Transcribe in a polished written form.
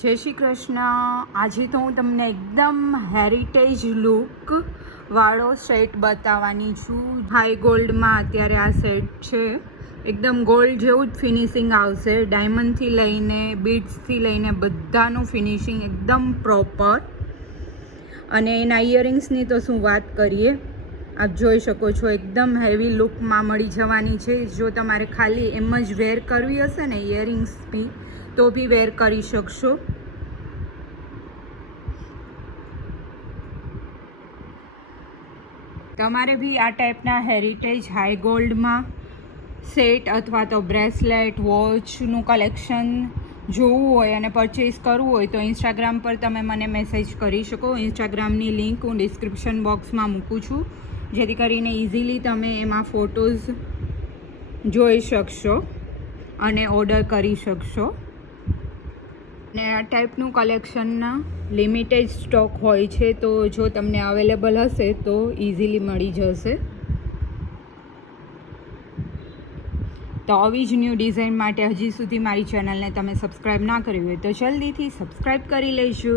જય શ્રી કૃષ્ણ. આજે તો હું તમને એકદમ હેરિટેજ લુક વાળો સેટ બતાવવાની છું. હાઈ ગોલ્ડમાં અત્યારે આ સેટ છે. એકદમ ગોલ્ડ જેવું જ ફિનિશિંગ આવશે. ડાયમંડથી લઈને બીડ્સથી લઈને બધાનું ફિનિશિંગ એકદમ પ્રોપર. અને એના ઇયરિંગ્સની તો શું વાત કરીએ. આપ જોઈ શકો છો એકદમ હેવી લુકમાં મળી જવાની છે. જો તમારે ખાલી એમ જ વેર કરવી હશે ને ઇયરિંગ્સ બી તો બી વેર કરી શકશો. તમારે બી આ ટાઈપના હેરિટેજ હાઈ ગોલ્ડમાં સેટ અથવા તો બ્રેસલેટ વોચનું કલેક્શન જોવું હોય અને પરચેસ કરવું હોય તો ઇન્સ્ટાગ્રામ પર તમે મને મેસેજ કરી શકો. ઇન્સ્ટાગ્રામની લિંક હું ડિસ્ક્રિપ્શન બોક્સમાં મૂકું છું, જેથી કરીને ઇઝીલી તમે એમાં ફોટોઝ જોઈ શકશો અને ઓર્ડર કરી શકશો. ને આ ટાઈપનું કલેક્શનના લિમિટેડ સ્ટોક હોય છે, તો જો તમને અવેલેબલ હશે તો ઇઝીલી મળી જશે. તો આવી જ ન્યૂ ડિઝાઇન માટે હજી સુધી મારી ચેનલને તમે સબસ્ક્રાઈબ ના કરી હોય તો જલ્દીથી સબસ્ક્રાઈબ કરી લેજો.